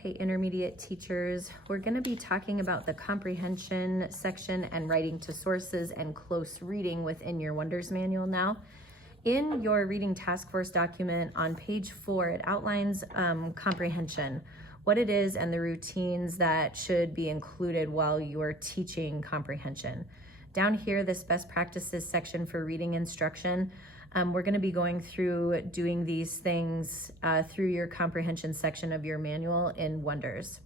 Okay, intermediate teachers, we're going to be talking about the comprehension section and writing to sources and close reading within your Wonders manual now. In your reading task force document on page 4, it outlines comprehension, what it is and the routines that should be included while you're teaching comprehension. Down here, this best practices section for reading instruction, we're going to be going through doing these things through your comprehension section of your manual in Wonders.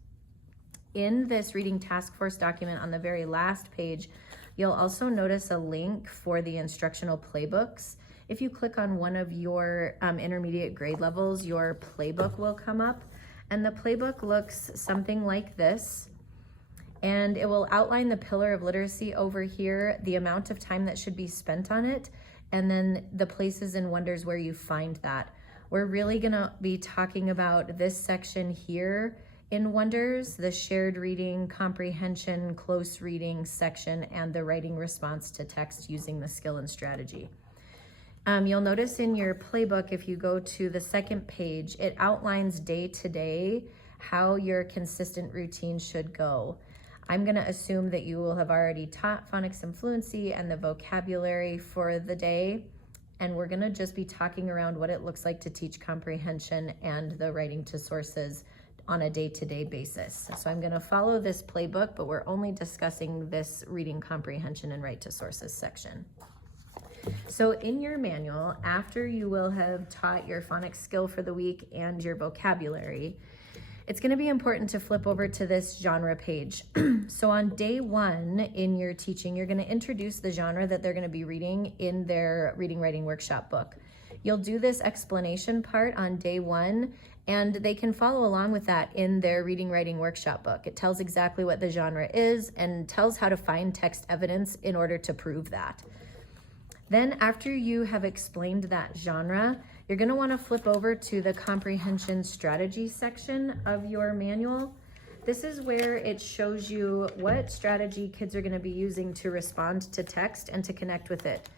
In this reading task force document on the very last page, you'll also notice a link for the instructional playbooks. If you click on one of your intermediate grade levels, your playbook will come up, and the playbook looks something like this. And it will outline the pillar of literacy over here, the amount of time that should be spent on it, and then the places in Wonders where you find that. We're really gonna be talking about this section here in Wonders, the shared reading, comprehension, close reading section, and the writing response to text using the skill and strategy. You'll notice in your playbook, if you go to the second page, it outlines day to day how your consistent routine should go. I'm going to assume that you will have already taught phonics and fluency and the vocabulary for the day, and we're going to just be talking around what it looks like to teach comprehension and the writing to sources on a day-to-day basis. So I'm going to follow this playbook, but we're only discussing this reading comprehension and write to sources section. So in your manual, after you will have taught your phonics skill for the week and your vocabulary, it's going to be important to flip over to this genre page. So on day 1 in your teaching, you're going to introduce the genre that they're going to be reading in their reading writing workshop book. You'll do this explanation part on day 1, and they can follow along with that in their reading writing workshop book. It tells exactly what the genre is and tells how to find text evidence in order to prove that. Then after you have explained that genre, you're going to want to flip over to the comprehension strategy section of your manual. This is where it shows you what strategy kids are going to be using to respond to text and to connect with it.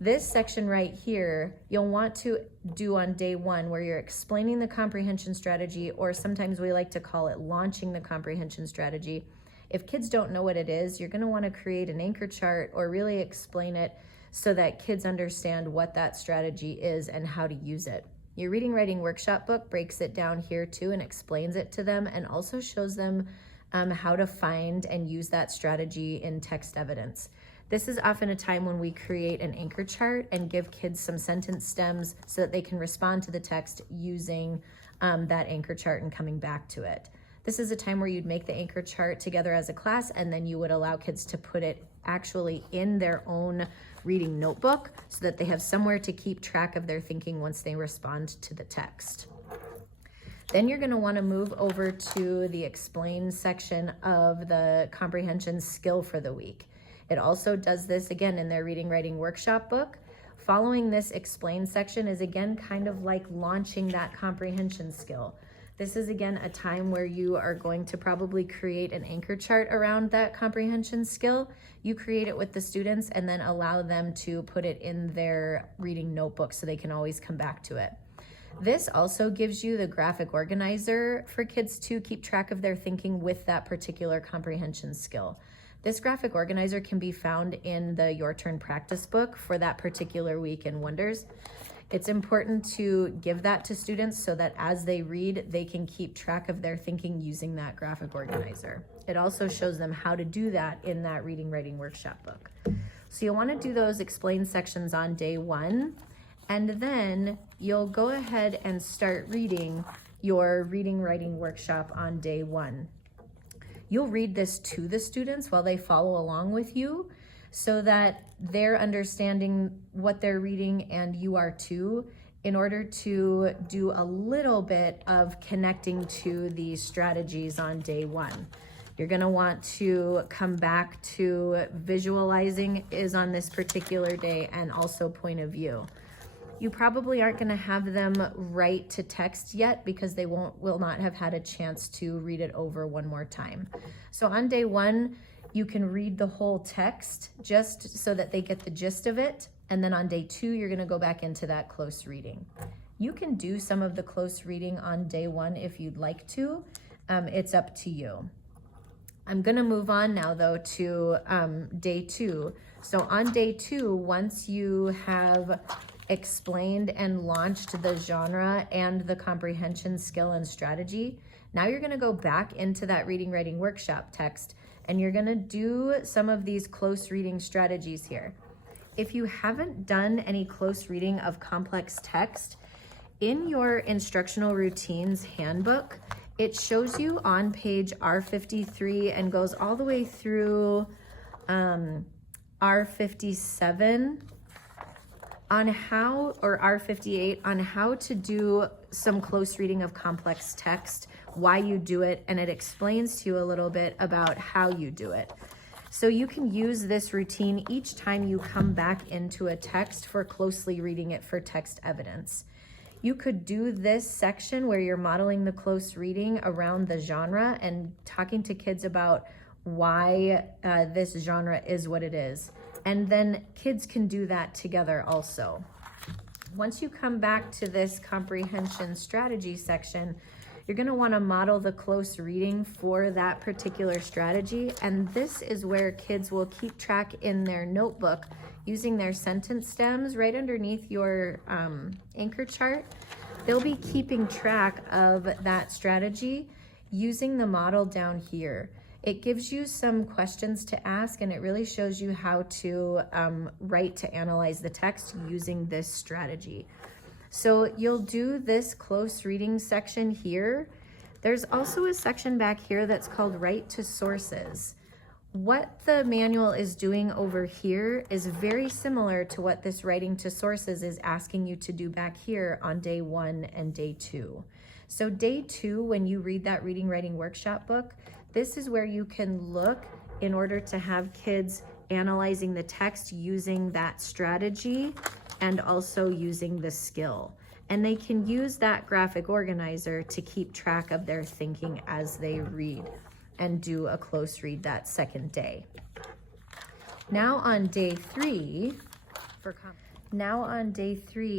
This section right here, you'll want to do on day 1, where you're explaining the comprehension strategy, or sometimes we like to call it launching the comprehension strategy. If kids don't know what it is, you're going to want to create an anchor chart or really explain it so that kids understand what that strategy is and how to use it. Your reading writing workshop book breaks it down here too and explains it to them, and also shows them how to find and use that strategy in text evidence. This is often a time when we create an anchor chart and give kids some sentence stems so that they can respond to the text using that anchor chart and coming back to it. This is a time where you'd make the anchor chart together as a class, and then you would allow kids to put it actually in their own reading notebook so that they have somewhere to keep track of their thinking once they respond to the text. Then you're going to want to move over to the explain section of the comprehension skill for the week. It also does this again in their reading writing workshop book. Following this explain section is again kind of like launching that comprehension skill. This is again a time where you are going to probably create an anchor chart around that comprehension skill. You create it with the students and then allow them to put it in their reading notebook so they can always come back to it. This also gives you the graphic organizer for kids to keep track of their thinking with that particular comprehension skill. This graphic organizer can be found in the Your Turn practice book for that particular week in Wonders. It's important to give that to students so that as they read, they can keep track of their thinking using that graphic organizer. It also shows them how to do that in that reading writing workshop book. So you'll want to do those explain sections on day 1, and then you'll go ahead and start reading your reading writing workshop on day 1. You'll read this to the students while they follow along with you, so that they're understanding what they're reading and you are too, in order to do a little bit of connecting to these strategies on day 1. You're going to want to come back to visualizing is on this particular day, and also point of view. You probably aren't going to have them write to text yet because they will not have had a chance to read it over one more time. So on day 1, you can read the whole text just so that they get the gist of it. And then on day 2, you're going to go back into that close reading. You can do some of the close reading on day 1 if you'd like to. It's up to you. I'm gonna move on now though to day 2. So on day 2, once you have explained and launched the genre and the comprehension skill and strategy, now you're gonna go back into that reading writing workshop text and you're gonna do some of these close reading strategies here. If you haven't done any close reading of complex text, in your instructional routines handbook, it shows you on page R53 and goes all the way through R57 on how, or R58, on how to do some close reading of complex text, why you do it, and it explains to you a little bit about how you do it. So you can use this routine each time you come back into a text for closely reading it for text evidence. You could do this section where you're modeling the close reading around the genre and talking to kids about why this genre is what it is. And then kids can do that together also. Once you come back to this comprehension strategy section, you're going to want to model the close reading for that particular strategy. And this is where kids will keep track in their notebook using their sentence stems right underneath your anchor chart. They'll be keeping track of that strategy using the model down here. It gives you some questions to ask and it really shows you how to write to analyze the text using this strategy. So you'll do this close reading section here. There's also a section back here that's called Write to Sources. What the manual is doing over here is very similar to what this writing to sources is asking you to do back here on day 1 and day 2. So day 2, when you read that reading writing workshop book, this is where you can look in order to have kids analyzing the text using that strategy and also using the skill. And they can use that graphic organizer to keep track of their thinking as they read and do a close read that second day. Now on day 3,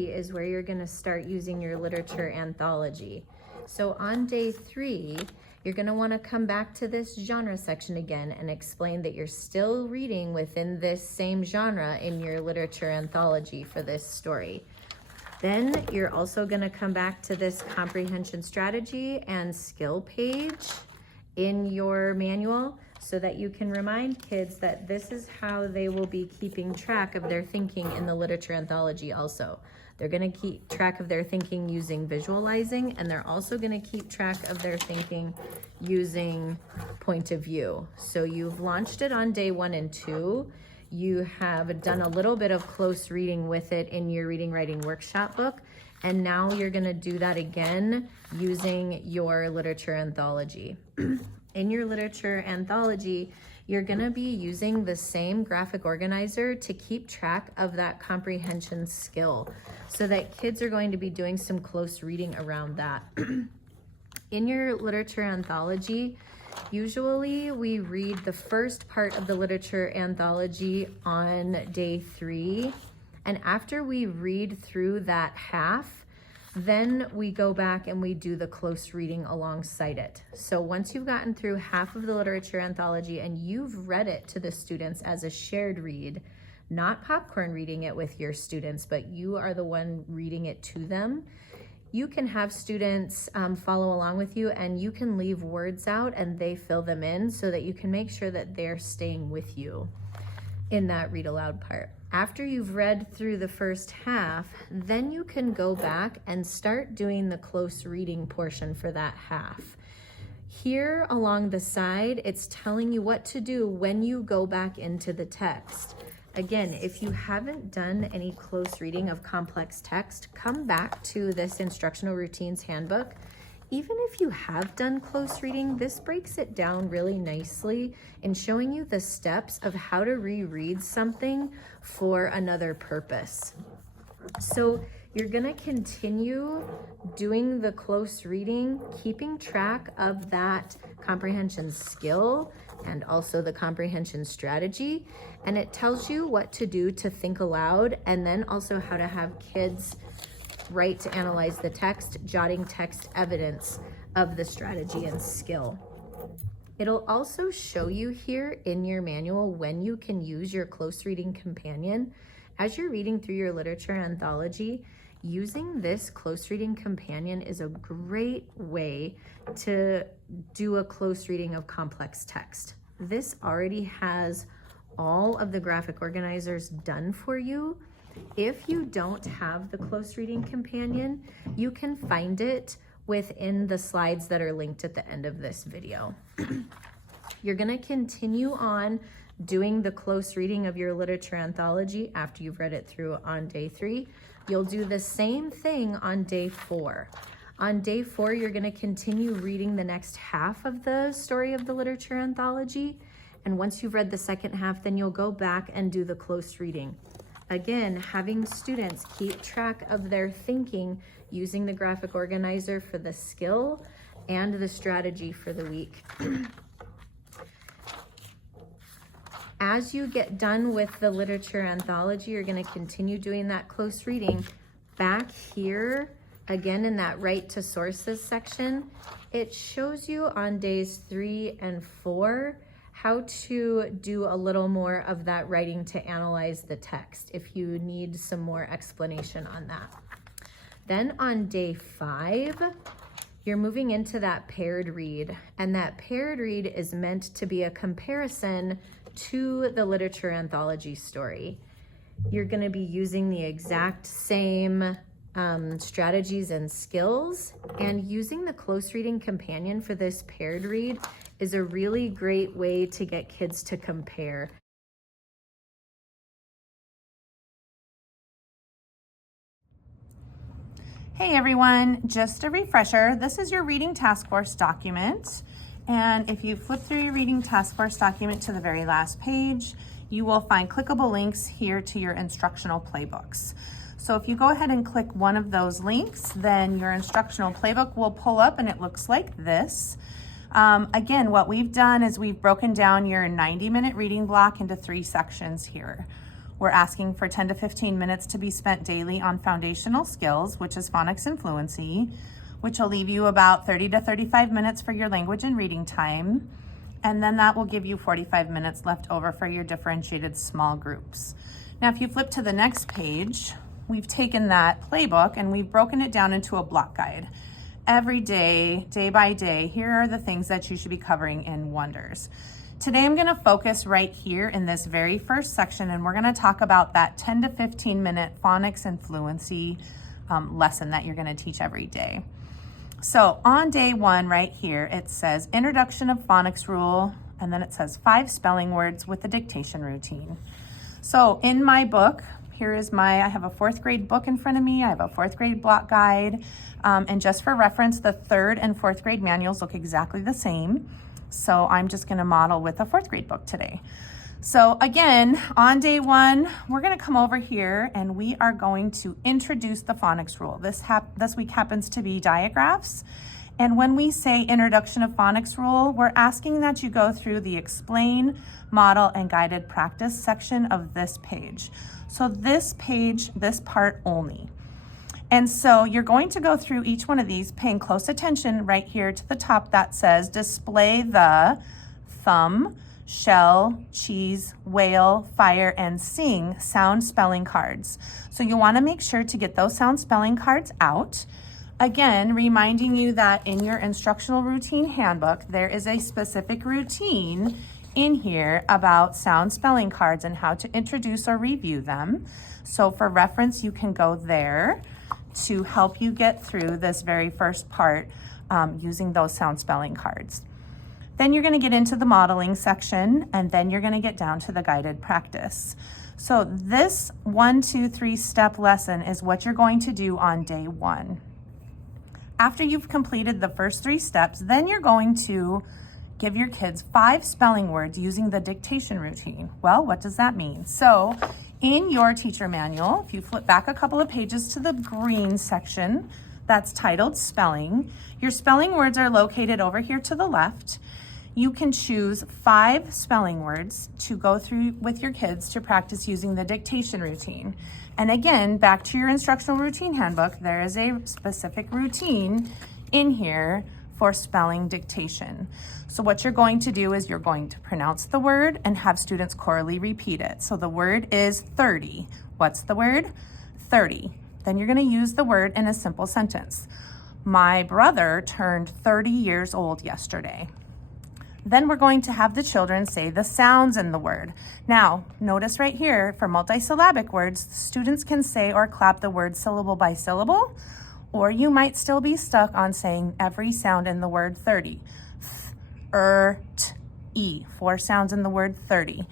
is where you're gonna start using your literature anthology. So on day 3, you're gonna wanna come back to this genre section again and explain that you're still reading within this same genre in your literature anthology for this story. Then you're also gonna come back to this comprehension strategy and skill page in your manual so that you can remind kids that this is how they will be keeping track of their thinking in the literature anthology also. They're gonna keep track of their thinking using visualizing, and they're also gonna keep track of their thinking using point of view. So you've launched it on day 1 and 2. You have done a little bit of close reading with it in your reading writing workshop book, and now you're gonna do that again using your literature anthology. In your literature anthology, you're gonna be using the same graphic organizer to keep track of that comprehension skill so that kids are going to be doing some close reading around that. In your literature anthology, usually we read the first part of the literature anthology on day 3, and after we read through that half, then we go back and we do the close reading alongside it. So once you've gotten through half of the literature anthology and you've read it to the students as a shared read, not popcorn reading it with your students, but you are the one reading it to them, you can have students follow along with you, and you can leave words out and they fill them in so that you can make sure that they're staying with you in that read aloud part. After you've read through the first half, then you can go back and start doing the close reading portion for that half. Here along the side, it's telling you what to do when you go back into the text. Again, if you haven't done any close reading of complex text, come back to this instructional routines handbook. Even if you have done close reading, this breaks it down really nicely in showing you the steps of how to reread something for another purpose. So you're gonna continue doing the close reading, keeping track of that comprehension skill and also the comprehension strategy. And it tells you what to do to think aloud, and then also how to have kids write to analyze the text, jotting text evidence of the strategy and skill. It'll also show you here in your manual when you can use your close reading companion. As you're reading through your literature anthology, using this close reading companion is a great way to do a close reading of complex text. This already has all of the graphic organizers done for you. If you don't have the close reading companion, you can find it within the slides that are linked at the end of this video. You're going to continue on doing the close reading of your literature anthology after you've read it through on day 3. You'll do the same thing on day 4. On day 4, you're going to continue reading the next half of the story of the literature anthology. And once you've read the second half, then you'll go back and do the close reading. Again, having students keep track of their thinking using the graphic organizer for the skill and the strategy for the week. As you get done with the literature anthology, you're going to continue doing that close reading. Back here, again in that Write to Sources section, it shows you on days 3 and 4 how to do a little more of that writing to analyze the text if you need some more explanation on that. Then on day 5, you're moving into that paired read, and that paired read is meant to be a comparison to the literature anthology story. You're going to be using the exact same strategies and skills, and using the close reading companion for this paired read is a really great way to get kids to compare. Hey everyone, just a refresher. This is your reading task force document. And if you flip through your reading task force document to the very last page, you will find clickable links here to your instructional playbooks. So if you go ahead and click one of those links, then your instructional playbook will pull up and it looks like this. Again, what we've done is we've broken down your 90-minute reading block into 3 sections here. We're asking for 10 to 15 minutes to be spent daily on foundational skills, which is phonics and fluency, which will leave you about 30 to 35 minutes for your language and reading time. And then that will give you 45 minutes left over for your differentiated small groups. Now, if you flip to the next page, we've taken that playbook and we've broken it down into a block guide. Every day, day by day, here are the things that you should be covering in Wonders. Today, I'm gonna focus right here in this very first section, and we're gonna talk about that 10 to 15 minute phonics and fluency lesson that you're gonna teach every day. So on day 1 right here, it says Introduction of Phonics Rule, and then it says 5 spelling words with the dictation routine. So in my book, here is I have a 4th grade book in front of me. I have a 4th grade block guide. And just for reference, the 3rd and 4th grade manuals look exactly the same. So I'm just gonna model with a 4th grade book today. So again, on day 1, we're gonna come over here and we are going to introduce the phonics rule. This week happens to be diagraphs. And when we say introduction of phonics rule, we're asking that you go through the explain, model, and guided practice section of this page. So this page, this part only. And so you're going to go through each one of these, paying close attention right here to the top that says display the thumb, shell, cheese, whale, fire, and sing sound spelling cards. So you want to make sure to get those sound spelling cards out. Again, reminding you that in your instructional routine handbook, there is a specific routine in here about sound spelling cards and how to introduce or review them. So for reference, you can go there to help you get through this very first part using those sound spelling cards. Then you're going to get into the modeling section, and then you're going to get down to the guided practice. So this 1, 2, 3 step lesson is what you're going to do on day 1. After you've completed the first 3 steps, then you're going to give your kids 5 spelling words using the dictation routine. Well, what does that mean? So in your teacher manual, if you flip back a couple of pages to the green section that's titled Spelling, your spelling words are located over here to the left. you can choose 5 spelling words to go through with your kids to practice using the dictation routine. And again, back to your instructional routine handbook, there is a specific routine in here for spelling dictation. So what you're going to do is you're going to pronounce the word and have students chorally repeat it. So the word is 30. What's the word? 30. Then you're going to use the word in a simple sentence. My brother turned 30 years old yesterday. Then we're going to have the children say the sounds in the word. Now, notice right here, for multisyllabic words, students can say or clap the word syllable by syllable, or you might still be stuck on saying every sound in the word 30. Th, t, e, 4 sounds in the word 30.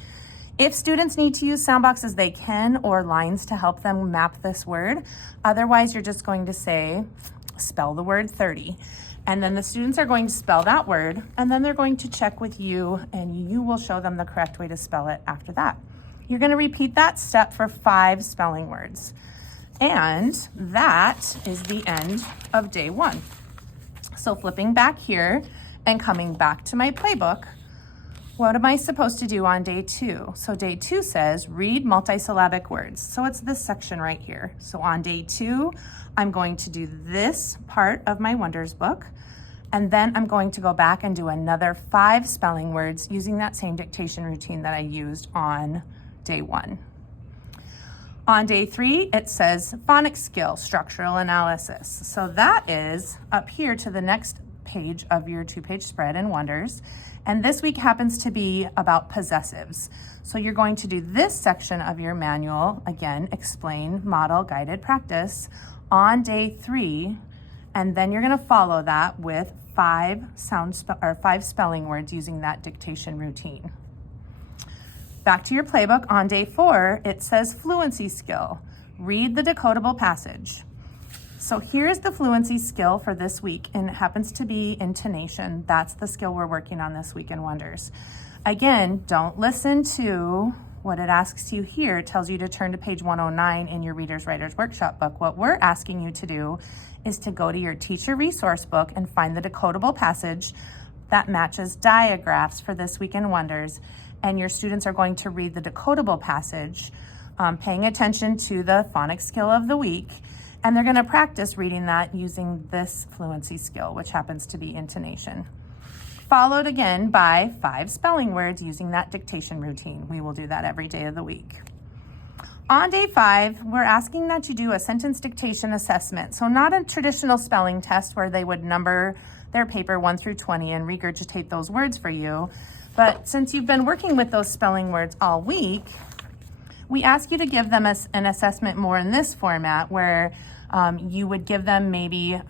If students need to use sound boxes, they can, or lines to help them map this word. Otherwise, you're just going to say, spell the word 30. And then the students are going to spell that word, and then they're going to check with you, and you will show them the correct way to spell it after that. You're going to repeat that step for 5 spelling words. And that is the end of day 1. So flipping back here and coming back to my playbook, what am I supposed to do on day 2? So day 2 says read multisyllabic words. So it's this section right here. So on day 2, I'm going to do this part of my Wonders book, and then I'm going to go back and do another 5 spelling words using that same dictation routine that I used on day 1. On day 3, it says phonics skill, structural analysis. So that is up here to the next page of your 2-page spread in Wonders. And this week happens to be about possessives. So you're going to do this section of your manual, again, explain, model, guided practice, on day 3, and then you're gonna follow that with 5 spelling words using that dictation routine. Back to your playbook, on day 4, it says fluency skill. Read the decodable passage. So here's the fluency skill for this week, and it happens to be intonation. That's the skill we're working on this week in Wonders. Again, don't listen to what it asks you here. It tells you to turn to page 109 in your Reader's Writer's Workshop book. What we're asking you to do is to go to your teacher resource book and find the decodable passage that matches diagraphs for this week in Wonders. And your students are going to read the decodable passage, paying attention to the phonics skill of the week. And they're going to practice reading that using this fluency skill, which happens to be intonation. Followed again by 5 spelling words using that dictation routine. We will do that every day of the week. On day 5, we're asking that you do a sentence dictation assessment. So not a traditional spelling test where they would number their paper 1 through 20 and regurgitate those words for you. But since you've been working with those spelling words all week, we ask you to give them an assessment more in this format where you would give them maybe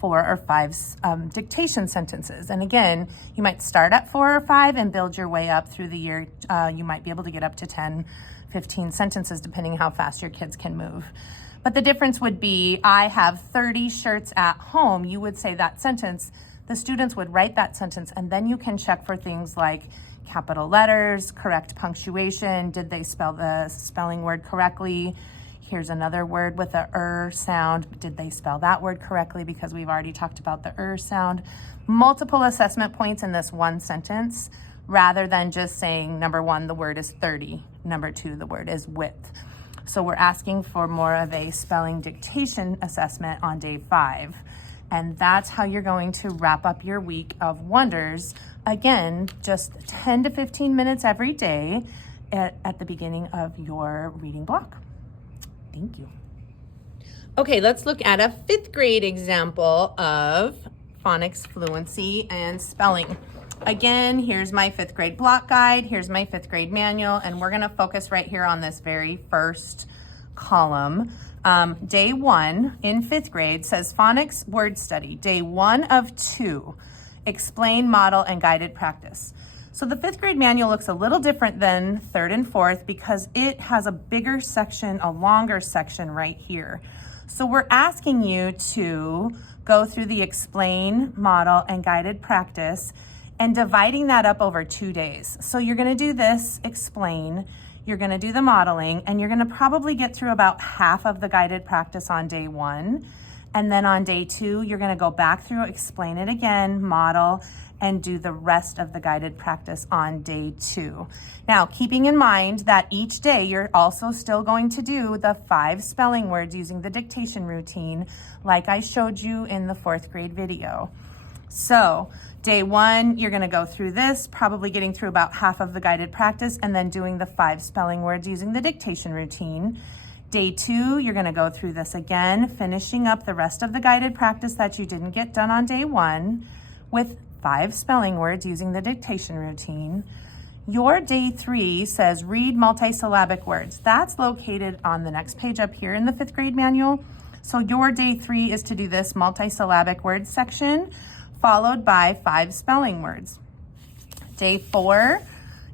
4 or 5 dictation sentences. And again, you might start at 4 or 5 and build your way up through the year. You might be able to get up to 10, 15 sentences depending how fast your kids can move. But the difference would be, I have 30 shirts at home. You would say that sentence. The students would write that sentence, and then you can check for things like capital letters, correct punctuation, did they spell the spelling word correctly? Here's another word with a sound. Did they spell that word correctly? Because we've already talked about the sound. Multiple assessment points in this one sentence, rather than just saying, number 1, the word is 30. Number 2, the word is width. So we're asking for more of a spelling dictation assessment on day 5. And that's how you're going to wrap up your week of Wonders. Again, just 10 to 15 minutes every day at the beginning of your reading block. Thank you. Okay, let's look at a 5th grade example of phonics fluency and spelling. Again, here's my 5th grade block guide. Here's my 5th grade manual, and we're gonna focus right here on this very first column. Day 1 in 5th grade says phonics word study. Day 1 of 2, explain, model, and guided practice. So the 5th grade manual looks a little different than 3rd and 4th because it has a bigger section, a longer section right here. So we're asking you to go through the explain, model, and guided practice and dividing that up over 2 days. So you're gonna do this explain, you're gonna do the modeling, and you're gonna probably get through about half of the guided practice on day 1. And then on day 2, you're gonna go back through, explain it again, model, and do the rest of the guided practice on day 2. Now, keeping in mind that each day you're also still going to do the 5 spelling words using the dictation routine like I showed you in the 4th grade video. So day 1, you're gonna go through this, probably getting through about half of the guided practice and then doing the 5 spelling words using the dictation routine. Day 2, you're gonna go through this again, finishing up the rest of the guided practice that you didn't get done on day 1 with 5 spelling words using the dictation routine. Your day 3 says read multisyllabic words. That's located on the next page up here in the 5th grade manual. So your day 3 is to do this multisyllabic words section, followed by 5 spelling words. Day 4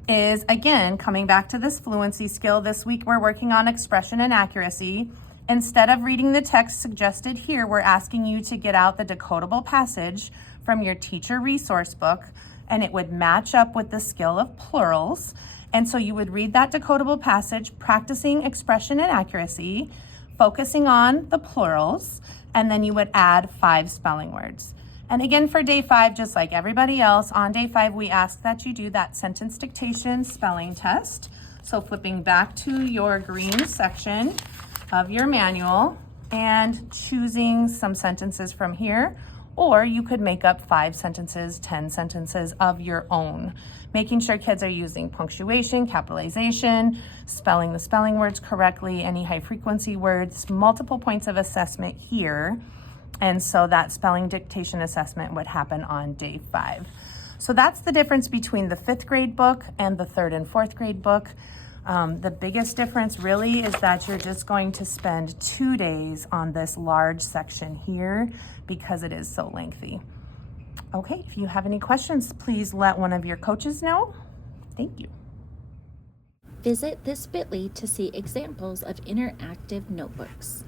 is, again, coming back to this fluency skill. This week we're working on expression and accuracy. Instead of reading the text suggested here, we're asking you to get out the decodable passage from your teacher resource book, and it would match up with the skill of plurals. And so you would read that decodable passage, practicing expression and accuracy, focusing on the plurals, and then you would add 5 spelling words. And again, for day 5, just like everybody else, on day 5, we ask that you do that sentence dictation spelling test. So flipping back to your green section of your manual and choosing some sentences from here, or you could make up 5 sentences, 10 sentences of your own, making sure kids are using punctuation, capitalization, spelling the spelling words correctly, any high frequency words, multiple points of assessment here. And so that spelling dictation assessment would happen on day 5. So that's the difference between the 5th grade book and the 3rd and 4th grade book. The biggest difference really is that you're just going to spend 2 days on this large section here because it is so lengthy. Okay, if you have any questions, please let one of your coaches know. Thank you. Visit this bit.ly to see examples of interactive notebooks.